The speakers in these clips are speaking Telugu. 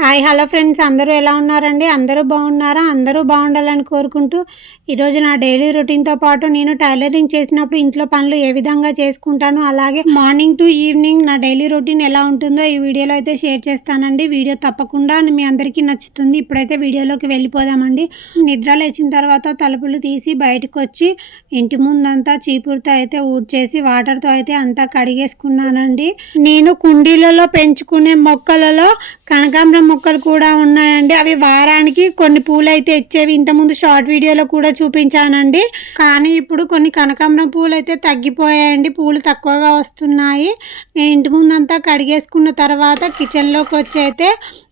Hi hello friends. అందరూ ఎలా ఉన్నారండి? అందరూ బాగున్నారా? అందరూ బాగుండాలని కోరుకుంటూ ఈరోజు నా డైలీ రొటీన్తో పాటు నేను టైలరింగ్ చేసినప్పుడు ఇంట్లో పనులు ఏ విధంగా చేసుకుంటాను అలాగే మార్నింగ్ టు ఈవినింగ్ నా డైలీ రొటీన్ ఎలా ఉంటుందో ఈ వీడియోలో అయితే షేర్ చేస్తానండి. వీడియో తప్పకుండా మీ అందరికీ నచ్చుతుంది. ఇప్పుడైతే వీడియోలోకి వెళ్ళిపోదామండి. నిద్ర లేచిన తర్వాత తలుపులు తీసి బయటకు వచ్చి ఇంటి ముందంతా చీపురుతో అయితే ఊడ్చేసి వాటర్తో అయితే అంతా కడిగేసుకున్నానండి. నేను కుండీలలో పెంచుకునే మొక్కలలో కనకాంబరం మొక్కలు కూడా ఉన్నాయండి. అవి వారానికి కొన్ని పూలు అయితే ఇచ్చేవి. ఇంతకుముందు షార్ట్ వీడియోలో కూడా చూపించానండి. కానీ ఇప్పుడు కొన్ని కనకాంబరం పూలు అయితే తగ్గిపోయాయండి. పూలు తక్కువగా వస్తున్నాయి. నేను ఇంటి ముందంతా కడిగేసుకున్న తర్వాత కిచెన్లోకి వచ్చి అయితే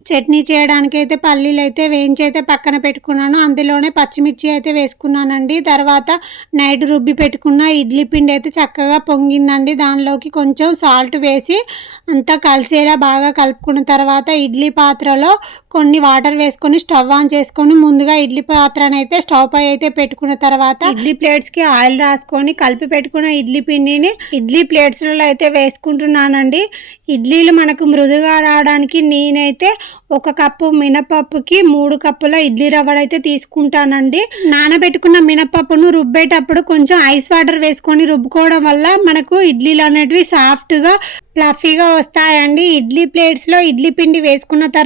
చట్నీ చేయడానికి అయితే పల్లీలు అయితే వేయించి అయితే పక్కన పెట్టుకున్నాను. అందులోనే పచ్చిమిర్చి అయితే వేసుకున్నానండి. తర్వాత నైట్ రుబ్బి పెట్టుకున్న ఇడ్లీ పిండి అయితే చక్కగా పొంగిందండి. దానిలోకి కొంచెం సాల్ట్ వేసి అంతా కలిసేలా బాగా కలుపుకున్న తర్వాత ఇడ్లీ పాత్ర పాత్రలో కొన్ని వాటర్ వేసుకొని స్టవ్ ఆన్ చేసుకొని ముందుగా ఇడ్లీ పాత్రను అయితే స్టవ్ పై అయితే పెట్టుకున్న తర్వాత ఇడ్లీ ప్లేట్స్కి ఆయిల్ రాసుకొని కలిపి పెట్టుకున్న ఇడ్లీ పిండిని ఇడ్లీ ప్లేట్స్లలో అయితే వేసుకుంటున్నానండి. ఇడ్లీలు మనకు మృదుగా రావడానికి నేనైతే ఒక కప్పు మినపప్పుకి మూడు కప్పుల ఇడ్లీ రవ్వడైతే తీసుకుంటానండి. నానబెట్టుకున్న మినపప్పును రుబ్బేటప్పుడు కొంచెం ఐస్ వాటర్ వేసుకొని రుబ్బుకోవడం వల్ల మనకు ఇడ్లీలు అనేటివి సాఫ్ట్గా ఫ్లఫీగా వస్తాయండి. ఇడ్లీ ప్లేట్స్లో ఇడ్లీ పిండి వేసుకున్న తర్వాత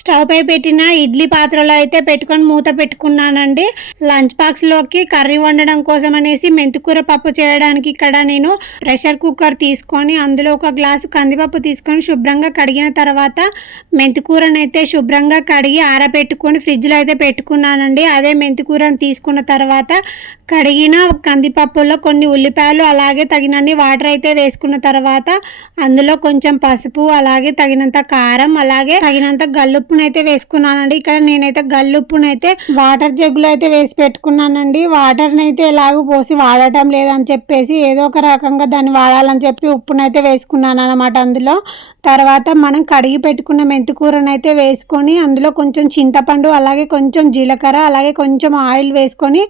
స్టవ్ పై పెట్టిన ఇడ్లీ పాత్రలో అయితే పెట్టుకొని మూత పెట్టుకున్నానండి. లంచ్ బాక్స్లోకి కర్రీ వండడం కోసం అనేసి మెంతికూర పప్పు చేయడానికి ఇక్కడ నేను ప్రెషర్ కుక్కర్ తీసుకొని అందులో ఒక గ్లాసు కందిపప్పు తీసుకొని శుభ్రంగా కడిగిన తర్వాత మెంతికూరను అయితే శుభ్రంగా కడిగి ఆరబెట్టుకొని ఫ్రిడ్జ్లో అయితే పెట్టుకున్నానండి. అదే మెంతికూరను తీసుకున్న తర్వాత కడిగిన కందిపప్పులో కొన్ని ఉల్లిపాయలు అలాగే తగినన్ని వాటర్ అయితే వేసుకున్న తర్వాత అందులో కొంచెం పసుపు అలాగే తగినంత కారం అలాగే తగినంత గల్లుప్పునైతే వేసుకున్నానండి. ఇక్కడ నేనైతే గల్లుప్పునైతే వాటర్ జగ్గులో అయితే వేసి పెట్టుకున్నానండి. వాటర్ని అయితే ఎలాగో పోసి వాడటం లేదని చెప్పేసి ఏదో ఒక రకంగా దాన్ని వాడాలని చెప్పి ఉప్పునైతే వేసుకున్నాను అనమాట అందులో. తర్వాత మనం కడిగి పెట్టుకున్న మెంతికూరను అయితే వేసుకొని అందులో కొంచెం చింతపండు అలాగే కొంచెం జీలకర్ర అలాగే కొంచెం ఆయిల్ వేసుకొని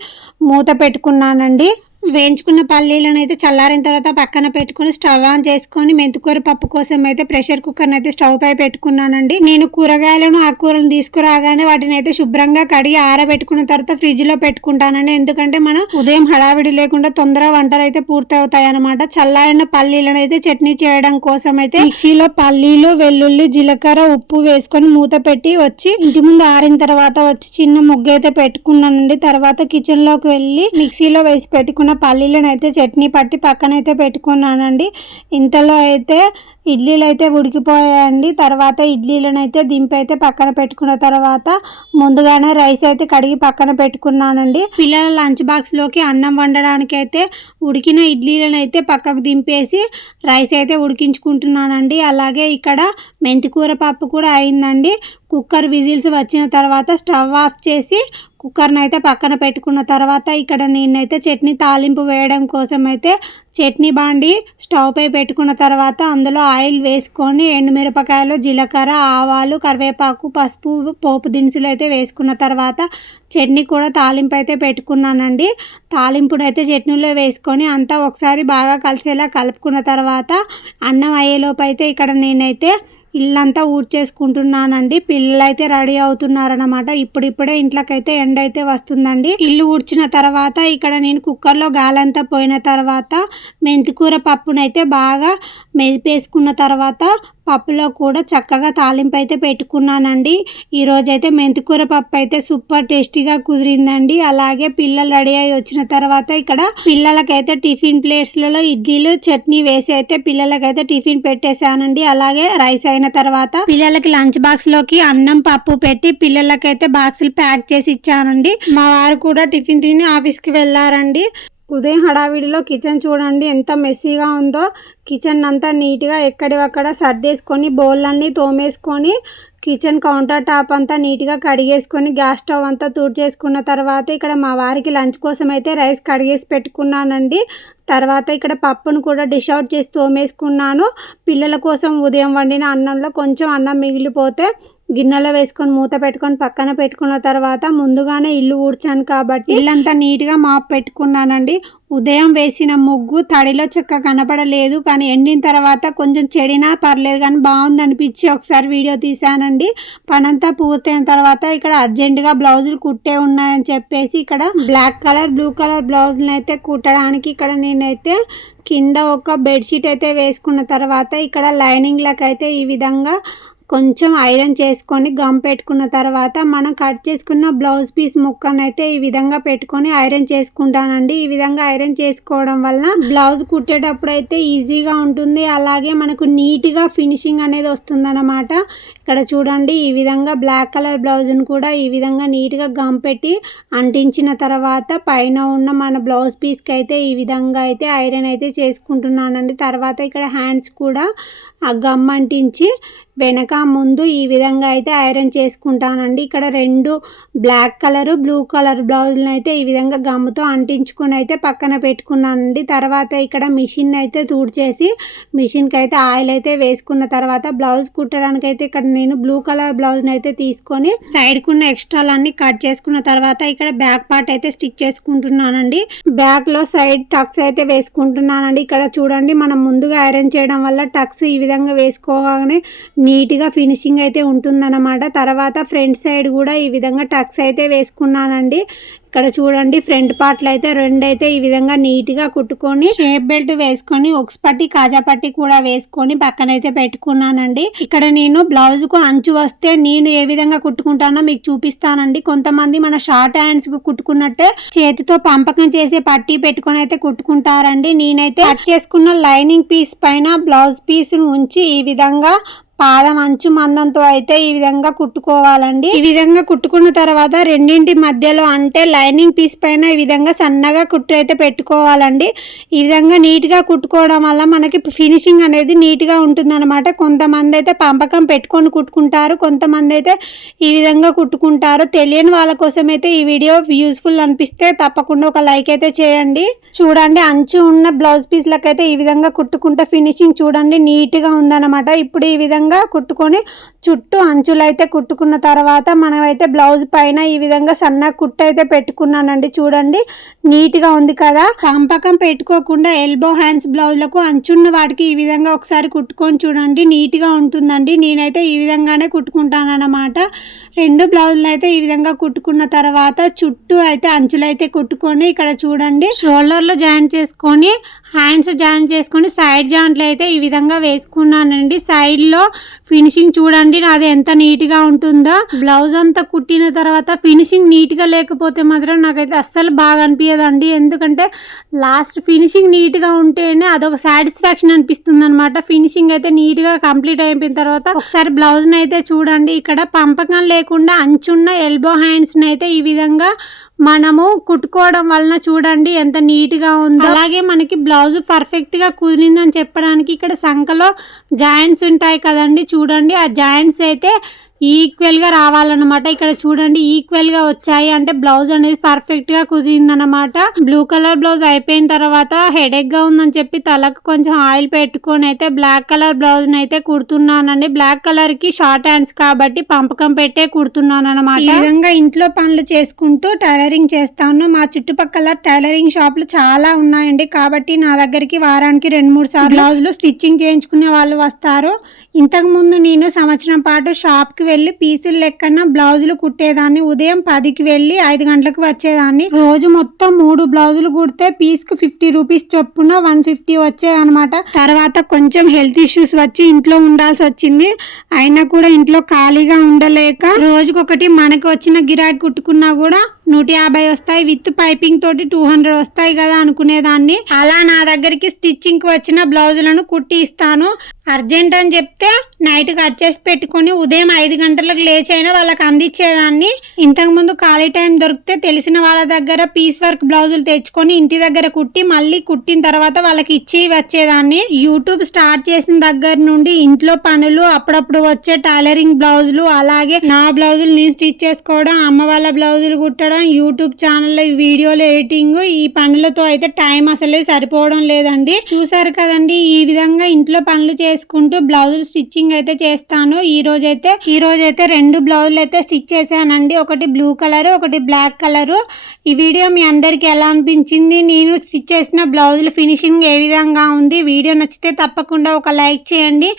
మూత పెట్టుకున్నానండి. వేయించుకున్న పల్లీలను అయితే చల్లారిన తర్వాత పక్కన పెట్టుకుని స్టవ్ ఆన్ చేసుకొని మెంతికూర పప్పు కోసం అయితే ప్రెషర్ కుక్కర్ని అయితే స్టవ్ పై పెట్టుకున్నానండి. నేను కూరగాయలను ఆకుకూరలను తీసుకురాగానే వాటిని అయితే శుభ్రంగా కడిగి ఆరబెట్టుకున్న తర్వాత ఫ్రిడ్జ్లో పెట్టుకుంటానండి. ఎందుకంటే మనం ఉదయం హడావిడి లేకుండా తొందరగా వంటలు అయితే పూర్తి అవుతాయి అనమాట చల్లారిన పల్లీలను అయితే చట్నీ చేయడం కోసం అయితే మిక్సీలో పల్లీలు వెల్లుల్లి జీలకర్ర ఉప్పు వేసుకొని మూత పెట్టి వచ్చి ఇంటి ముందు ఆరిన తర్వాత వచ్చి చిన్న ముగ్గు అయితే పెట్టుకున్నానండి. తర్వాత కిచెన్లోకి వెళ్ళి మిక్సీలో వేసి పెట్టుకున్న పల్లీలను అయితే చట్నీ పట్టి పక్కన అయితే పెట్టుకున్నానండి. ఇంతలో అయితే ఇడ్లీలు అయితే ఉడికిపోయాయండి. తర్వాత ఇడ్లీలను అయితే దింపి అయితే పక్కన పెట్టుకున్న తర్వాత ముందుగానే రైస్ అయితే కడిగి పక్కన పెట్టుకున్నానండి. పిల్లల లంచ్ బాక్స్లోకి అన్నం వండడానికి అయితే ఉడికిన ఇడ్లీలను అయితే పక్కకు దింపేసి రైస్ అయితే ఉడికించుకుంటున్నానండి. అలాగే ఇక్కడ మెంతికూర పప్పు కూడా అయిందండి. కుక్కర్ విజిల్స్ వచ్చిన తర్వాత స్టవ్ ఆఫ్ చేసి కుక్కర్ని అయితే పక్కన పెట్టుకున్న తర్వాత ఇక్కడ నేనైతే చట్నీ తాలింపు వేయడం కోసం అయితే చట్నీ బాండి స్టవ్ పై పెట్టుకున్న తర్వాత అందులో ఆయిల్ వేసుకొని ఎండుమిరపకాయలు జీలకర్ర ఆవాలు కరివేపాకు పసుపు పోపు దినుసులు అయితే వేసుకున్న తర్వాత చట్నీ కూడా తాలింపు అయితే పెట్టుకున్నానండి. తాలింపుడు అయితే చట్నీలో వేసుకొని అంతా ఒకసారి బాగా కలిసేలా కలుపుకున్న తర్వాత అన్నం అయ్యేలోపు అయితే ఇక్కడ నేనైతే ఇల్లంతా ఊడ్చేసుకుంటున్నానండి. పిల్లలు అయితే రెడీ అవుతున్నారనమాట ఇప్పుడిప్పుడే ఇంట్లోకైతే ఎండ అయితే వస్తుందండి. ఇల్లు ఊడ్చిన తర్వాత ఇక్కడ నేను కుక్కర్లో గాలంతా పోయిన తర్వాత మెంతికూర పప్పునైతే బాగా మెదిపేసుకున్న తర్వాత పప్పులో కూడా చక్కగా తాలింపు అయితే పెట్టుకున్నానండి. ఈరోజైతే మెంతికూర పప్పు అయితే సూపర్ టేస్టీగా కుదిరిందండి. అలాగే పిల్లలు రెడీ అయి వచ్చిన తర్వాత ఇక్కడ పిల్లలకైతే టిఫిన్ ప్లేట్స్లలో ఇడ్లీలు చట్నీ వేసి అయితే పిల్లలకైతే టిఫిన్ పెట్టేశానండి. అలాగే రైస్ అయిన తర్వాత పిల్లలకి లంచ్ బాక్స్లోకి అన్నం పప్పు పెట్టి పిల్లలకైతే బాక్సులు ప్యాక్ చేసి ఇచ్చానండి. మా వారు కూడా టిఫిన్ తిని ఆఫీస్కి వెళ్ళారండి. ఉదయం హడావిడిలో కిచెన్ చూడండి ఎంత మెస్సీగా ఉందో. కిచెన్ అంతా నీట్గా ఎక్కడివక్కడ సర్దేసుకొని బౌళ్ళన్నీ తోమేసుకొని కిచెన్ కౌంటర్ టాప్ అంతా నీట్గా కడిగేసుకొని గ్యాస్ స్టవ్ అంతా చేసుకున్న తర్వాత ఇక్కడ మా వారికి లంచ్ కోసం అయితే రైస్ కడిగేసి పెట్టుకున్నానండి. తర్వాత ఇక్కడ పప్పును కూడా డిష్ అవుట్ చేసి తోమేసుకున్నాను. పిల్లల కోసం ఉదయం వండిన అన్నంలో కొంచెం అన్నం మిగిలిపోతే గిన్నెలో వేసుకొని మూత పెట్టుకొని పక్కన పెట్టుకున్న తర్వాత ముందుగానే ఇల్లు ఊడ్చాను కాబట్టి ఇల్లంతా నీట్గా మాప్ పెట్టుకున్నానండి. ఉదయం వేసిన ముగ్గు తడిలో చెక్క కనపడలేదు కానీ ఎండిన తర్వాత కొంచెం చెడినా పర్లేదు కానీ బాగుంది అనిపించి ఒకసారి వీడియో తీశానండి. పనంతా పూర్తయిన తర్వాత ఇక్కడ అర్జెంటుగా బ్లౌజులు కుట్టే ఉన్నాయని చెప్పేసి ఇక్కడ బ్లాక్ కలర్ బ్లూ కలర్ బ్లౌజులను అయితే కుట్టడానికి ఇక్కడ నేనైతే కింద ఒక బెడ్షీట్ అయితే వేసుకున్న తర్వాత ఇక్కడ లైనింగ్లకు అయితే ఈ విధంగా కొంచెం ఐరన్ చేసుకొని గమ్ పెట్టుకున్న తర్వాత మనం కట్ చేసుకున్న బ్లౌజ్ పీస్ ముక్కనైతే ఈ విధంగా పెట్టుకొని ఐరన్ చేసుకుంటానండి. ఈ విధంగా ఐరన్ చేసుకోవడం వల్ల బ్లౌజ్ కుట్టేటప్పుడు అయితే ఈజీగా ఉంటుంది. అలాగే మనకు నీట్గా ఫినిషింగ్ అనేది వస్తుందన్నమాట. ఇక్కడ చూడండి ఈ విధంగా బ్లాక్ కలర్ బ్లౌజ్ను కూడా ఈ విధంగా నీట్గా గమ్ పెట్టి అంటించిన తర్వాత పైన ఉన్న మన బ్లౌజ్ పీస్కి అయితే ఈ విధంగా అయితే ఐరన్ అయితే చేసుకుంటున్నానండి. తర్వాత ఇక్కడ హ్యాండ్స్ కూడా ఆ గమ్ అంటించి వెనక ముందు ఈ విధంగా అయితే ఐరన్ చేసుకుంటానండి. ఇక్కడ రెండు బ్లాక్ కలర్ బ్లూ కలర్ బ్లౌజులను అయితే ఈ విధంగా గమ్ముతో అంటించుకొని అయితే పక్కన పెట్టుకున్నానండి. తర్వాత ఇక్కడ మిషన్ అయితే తూడ్చేసి మిషన్కి అయితే ఆయిల్ అయితే వేసుకున్న తర్వాత బ్లౌజ్ కుట్టడానికి అయితే ఇక్కడ నేను బ్లూ కలర్ బ్లౌజ్ని అయితే తీసుకొని సైడ్కి ఉన్న ఎక్స్ట్రాలన్నీ కట్ చేసుకున్న తర్వాత ఇక్కడ బ్యాక్ పార్ట్ అయితే స్టిచ్ చేసుకుంటున్నానండి. బ్యాక్లో సైడ్ టక్స్ అయితే వేసుకుంటున్నానండి. ఇక్కడ చూడండి మనం ముందుగా ఐరన్ చేయడం వల్ల టక్స్ ఈ విధంగా వేసుకోగానే నీట్గా ఫినిషింగ్ అయితే ఉంటుందన్నమాట. తర్వాత ఫ్రంట్ సైడ్ కూడా ఈ విధంగా టక్స్ అయితే వేసుకున్నానండి. ఇక్కడ చూడండి ఫ్రంట్ పార్ట్లు అయితే రెండు అయితే ఈ విధంగా నీట్గా కుట్టుకొని షేప్ బెల్ట్ వేసుకొని ఒక్స్ పట్టి కాజా పట్టి కూడా వేసుకొని పక్కనైతే పెట్టుకున్నానండి. ఇక్కడ నేను బ్లౌజ్కు అంచు వస్తే నేను ఏ విధంగా కుట్టుకుంటానో మీకు చూపిస్తానండి. కొంతమంది మన షార్ట్ హ్యాండ్స్కు కుట్టుకున్నట్టే చేతితో పంపకం చేసే పట్టి పెట్టుకొని అయితే కుట్టుకుంటారండి. నేనైతే కట్ చేసుకున్న లైనింగ్ పీస్ పైన బ్లౌజ్ పీస్ ఉంచి ఈ విధంగా పాదం అంచు మందంతో అయితే ఈ విధంగా కుట్టుకోవాలండి. ఈ విధంగా కుట్టుకున్న తర్వాత రెండింటి మధ్యలో అంటే లైనింగ్ పీస్ పైన ఈ విధంగా సన్నగా కుట్టు అయితే పెట్టుకోవాలండి. ఈ విధంగా నీట్గా కుట్టుకోవడం వల్ల మనకి ఫినిషింగ్ అనేది నీట్గా ఉంటుందన్నమాట. కొంతమంది అయితే పంపకం పెట్టుకొని కుట్టుకుంటారు కొంతమంది అయితే ఈ విధంగా కుట్టుకుంటారు. తెలియని వాళ్ళ కోసం అయితే ఈ వీడియో యూస్ఫుల్ అనిపిస్తే తప్పకుండా ఒక లైక్ అయితే చేయండి. చూడండి అంచు ఉన్న బ్లౌజ్ పీస్లకైతే ఈ విధంగా కుట్టుకుంటే ఫినిషింగ్ చూడండి నీట్గా ఉందన్నమాట. ఇప్పుడు ఈ విధంగా కుట్టుకొని చుట్టూ అంచులు అయితే కుట్టుకున్న తర్వాత మనం అయితే బ్లౌజ్ పైన ఈ విధంగా సన్న కుట్టు అయితే పెట్టుకున్నానండి. చూడండి నీట్గా ఉంది కదా. కంపకం పెట్టుకోకుండా ఎల్బో హ్యాండ్స్ బ్లౌజ్లకు అంచున్న వాటికి ఈ విధంగా ఒకసారి కుట్టుకొని చూడండి నీట్గా ఉంటుందండి. నేనైతే ఈ విధంగానే కుట్టుకుంటానన్నమాట. రెండు బ్లౌజులు అయితే ఈ విధంగా కుట్టుకున్న తర్వాత చుట్టూ అయితే అంచులు అయితే కుట్టుకొని ఇక్కడ చూడండి షోల్డర్లో జాయిన్ చేసుకొని హ్యాండ్స్ జాయిన్ చేసుకొని సైడ్ జాయింట్లు అయితే ఈ విధంగా వేసుకున్నానండి. సైడ్లో ఫినిషింగ్ చూడండి నాది ఎంత నీట్గా ఉంటుందో. బ్లౌజ్ అంతా కుట్టిన తర్వాత ఫినిషింగ్ నీట్గా లేకపోతే మాత్రం నాకైతే అస్సలు బాగా అనిపించదండి ఎందుకంటే లాస్ట్ ఫినిషింగ్ నీట్గా ఉంటేనే అదొక సాటిస్ఫాక్షన్ అనిపిస్తుంది అనమాట ఫినిషింగ్ అయితే నీట్గా కంప్లీట్ అయిపోయిన తర్వాత ఒకసారి బ్లౌజ్ని అయితే చూడండి ఇక్కడ పంపకం లేకుండా అంచున్న ఎల్బో హ్యాండ్స్ని అయితే ఈ విధంగా మనము కుట్టుకోవడం వలన చూడండి ఎంత నీట్గా ఉందో. అలాగే మనకి బ్లౌజ్ పర్ఫెక్ట్గా కుదిరిందని చెప్పడానికి ఇక్కడ సంఖలో జాయింట్స్ ఉంటాయి కదండి. చూడండి ఆ జాయింట్స్ అయితే ఈక్వల్గా రావాలన్నమాట. ఇక్కడ చూడండి ఈక్వల్గా వచ్చాయి. అంటే బ్లౌజ్ అనేది పర్ఫెక్ట్గా కుదిరిందనమాట బ్లూ కలర్ బ్లౌజ్ అయిపోయిన తర్వాత హెడేక్గా ఉందని చెప్పి తలకు కొంచెం ఆయిల్ పెట్టుకొని అయితే బ్లాక్ కలర్ బ్లౌజ్ని అయితే కుడుతున్నానండి. బ్లాక్ కలర్కి షార్ట్ హ్యాండ్స్ కాబట్టి పంపకం పెట్టే కుడుతున్నాను అనమాట ఈ విధంగా ఇంట్లో పనులు చేసుకుంటూ టైలరింగ్ చేస్తాను మా చుట్టుపక్కల టైలరింగ్ షాపులు చాలా ఉన్నాయండి. కాబట్టి నా దగ్గరికి వారానికి రెండు మూడు సార్లు బ్లౌజులు స్టిచ్చింగ్ చేయించుకునే వాళ్ళు వస్తారు. ఇంతకు ముందు నేను సంవత్సరం పాటు షాప్కి వెళ్ళి పీసులు లెక్కన బ్లౌజులు కుట్టేదాన్ని. ఉదయం పదికి వెళ్ళి ఐదు గంటలకు వచ్చేదాన్ని. రోజు మొత్తం మూడు బ్లౌజులు కుడితే పీస్కి ఫిఫ్టీ రూపీస్ చొప్పున వన్ ఫిఫ్టీ వచ్చేదన్నమాట. తర్వాత కొంచెం హెల్త్ ఇష్యూస్ వచ్చి ఇంట్లో ఉండాల్సి వచ్చింది. అయినా కూడా ఇంట్లో ఖాళీగా ఉండలేక రోజుకొకటి మనకు వచ్చిన గిరాకీ కుట్టుకున్నా కూడా నూట యాభై వస్తాయి విత్ పైపింగ్ తోటి టూ హండ్రెడ్ వస్తాయి కదా అనుకునేదాన్ని. అలా నా దగ్గరికి స్టిచ్చింగ్కి వచ్చిన బ్లౌజులను కుట్టి ఇస్తాను. అర్జెంట్ అని చెప్తే నైట్ కట్ చేసి పెట్టుకొని ఉదయం ఐదు గంటలకు లేచైనా వాళ్ళకి అందించేదాన్ని. ఇంతకుముందు ఖాళీ టైం దొరికితే తెలిసిన వాళ్ళ దగ్గర పీస్ వర్క్ బ్లౌజులు తెచ్చుకొని ఇంటి దగ్గర కుట్టి మళ్ళీ కుట్టిన తర్వాత వాళ్ళకి ఇచ్చి వచ్చేదాన్ని. యూట్యూబ్ స్టార్ట్ చేసిన దగ్గర నుండి ఇంట్లో పనులు అప్పుడప్పుడు వచ్చే టైలరింగ్ బ్లౌజులు అలాగే నా బ్లౌజులు నేను స్టిచ్ చేసుకోవడం అమ్మ వాళ్ళ బ్లౌజులు కుట్టడం యూట్యూబ్ ఛానల్లో వీడియోలు ఎడిటింగ్ ఈ పనులతో అయితే టైం అసలే సరిపోవడం లేదండి. చూసారు కదండి ఈ విధంగా ఇంట్లో పనులు చేసుకుంటూ బ్లౌజులు స్టిచ్చింగ్ అయితే చేస్తాను. ఈ రోజు అయితే ఈ రోజు అయితే రెండు బ్లౌజులు అయితే స్టిచ్ చేశానండి. ఒకటి బ్లూ కలర్ ఒకటి బ్లాక్ కలర్. ఈ వీడియో మీ అందరికి ఎలా అనిపించింది? నేను స్టిచ్ చేసిన బ్లౌజులు ఫినిషింగ్ ఏ విధంగా ఉంది? వీడియో నచ్చితే తప్పకుండా ఒక లైక్ చేయండి.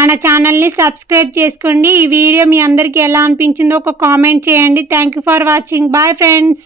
మన ఛానల్ని సబ్స్క్రైబ్ చేసుకోండి. ఈ వీడియో మీ అందరికి ఎలా అనిపించిందో ఒక కామెంట్ చేయండి. Thank you for watching. Bye friends